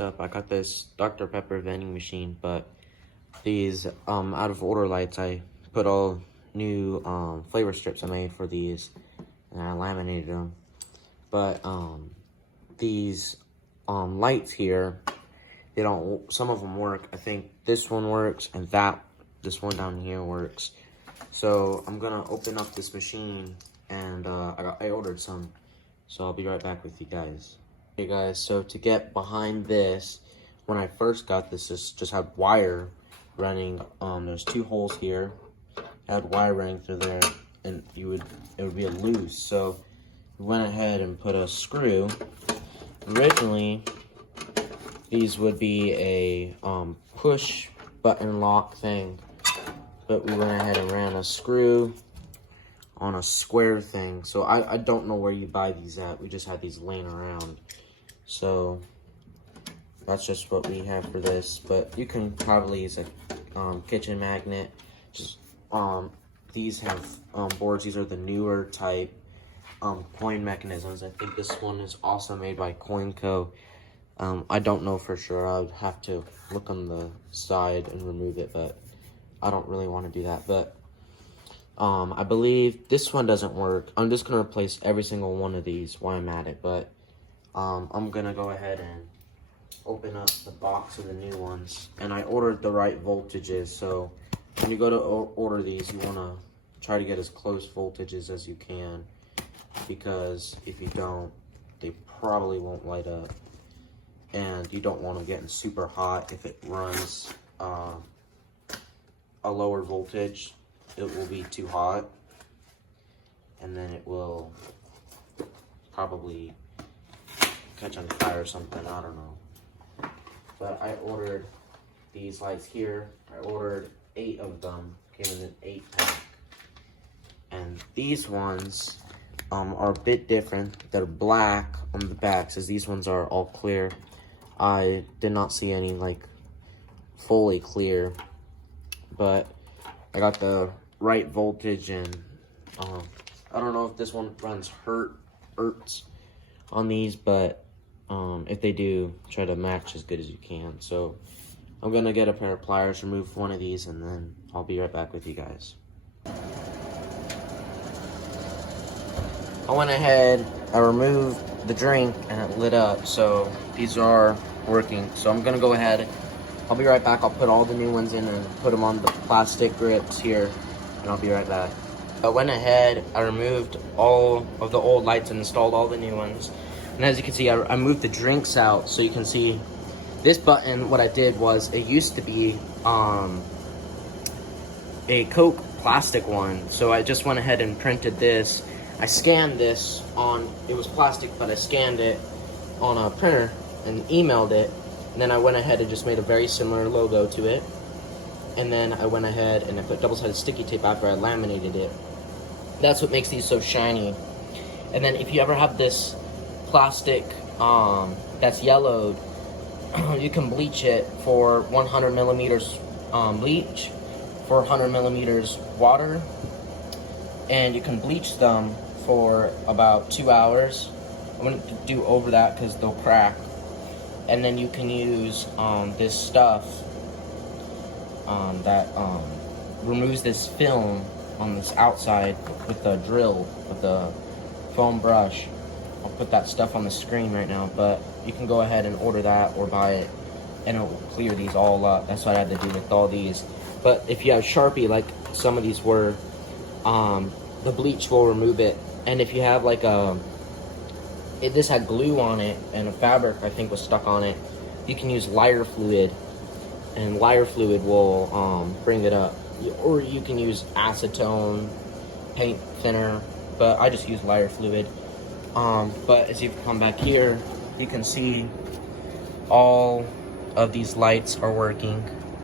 Up, I got this Dr. Pepper vending machine, but these out of order lights, I put all new flavor strips I made for these, and I laminated them. But these lights here, they don't. Some of them work. I think this one works, and this one down here works. So I'm gonna open up this machine, and I ordered some. So I'll be right back with you guys. Hey guys, so to get behind this, when I first got this just had wire running. There's two holes here, had wire running through there, and it would be a loose. So we went ahead and put a screw. Originally, these would be a push button lock thing, but we went ahead and ran a screw on a square thing. So I don't know where you buy these at. We just had these laying around. So that's just what we have for this, but you can probably use a kitchen magnet. Just these have boards. These are the newer type coin mechanisms. I think this one is also made by CoinCo. I don't know for sure. I would have to look on the side and remove it, but I don't really want to do that. But I believe this one doesn't work. I'm just gonna replace every single one of these while I'm at it, but I'm gonna go ahead and open up the box of the new ones. And I ordered the right voltages, so when you go to order these, you wanna try to get as close voltages as you can, because if you don't, they probably won't light up. And you don't want them getting super hot. If it runs a lower voltage, it will be too hot, and then it will probably catch on fire or something, I don't know. But I ordered these lights here. I ordered 8 of them, came in an 8-pack. And these ones are a bit different. They're black on the back, says these ones are all clear. I did not see any like fully clear, but I got the right voltage, and I don't know if this one runs hertz on these, but if they do, try to match as good as you can. So I'm gonna get a pair of pliers, remove one of these, and then I'll be right back with you guys. I went ahead, I removed the drink, and it lit up, so these are working. So I'm gonna go ahead, I'll be right back. I'll put all the new ones in and put them on the plastic grips here, and I'll be right back. I went ahead, I removed all of the old lights and installed all the new ones. And as you can see, I moved the drinks out, so you can see this button. What I did was, it used to be a Coke plastic one, so I just went ahead and printed this. I scanned this on, it was plastic, but I scanned it on a printer and emailed it. And then I went ahead and just made a very similar logo to it. And then I went ahead and I put double-sided sticky tape after I laminated it. That's what makes these so shiny. And then if you ever have this plastic that's yellowed, you can bleach it for 100 millimeters bleach, 400 millimeters water, and you can bleach them for about 2 hours. I wouldn't do over that because they'll crack. And then you can use this stuff that removes this film on this outside with the drill, with the foam brush. I'll put that stuff on the screen right now, but you can go ahead and order that or buy it, and it will clear these all up. That's what I had to do with all these. But if you have Sharpie, like some of these were, the bleach will remove it. And if you have like this had glue on it, and a fabric I think was stuck on it, you can use lighter fluid, and lighter fluid will bring it up. Or you can use acetone, paint thinner, but I just use lighter fluid. But as you come back here, you can see all of these lights are working.